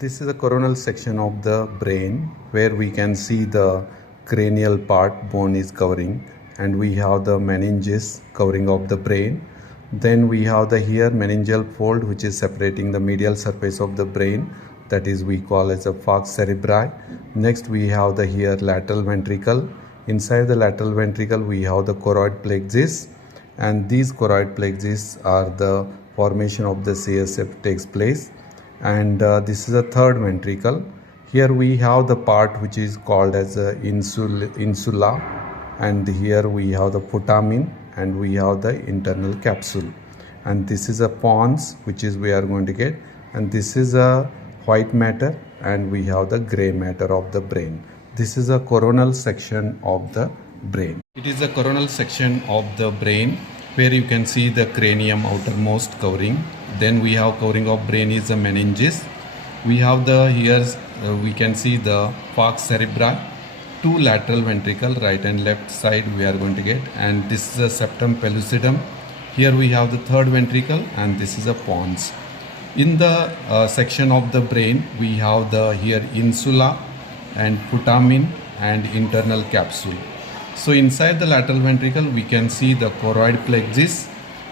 This is a coronal section of the brain where we can see the cranial part bone is covering, and we have the meninges covering of the brain. Then we have the here meningeal fold which is separating the medial surface of the brain, that is we call as a falx cerebri. Next we have the here lateral ventricle. Inside the lateral ventricle we have the choroid plexus, and these choroid plexus are the formation of the CSF takes place. And this is a third ventricle. Here we have the part which is called as insula, and here we have the putamen, and we have the internal capsule. And this is a pons which is we are going to get, and this is a white matter, and we have the gray matter of the brain. This is a coronal section of the brain. It is a coronal section of the brain where you can see the cranium outermost covering. Then we have covering of brain is the meninges. We have the here we can see the falx cerebri, two lateral ventricle, right and left side we are going to get, and this is a septum pellucidum. Here we have the third ventricle, and this is a pons. In the section of the brain we have the here insula and putamen and internal capsule. So inside the lateral ventricle we can see the choroid plexus,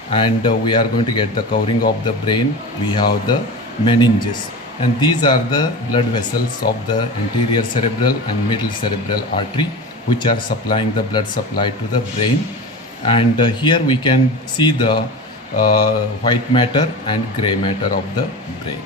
and we are going to get the covering of the brain. We have the meninges, and these are the blood vessels of the anterior cerebral and middle cerebral artery which are supplying the blood supply to the brain. And here we can see the white matter and gray matter of the brain.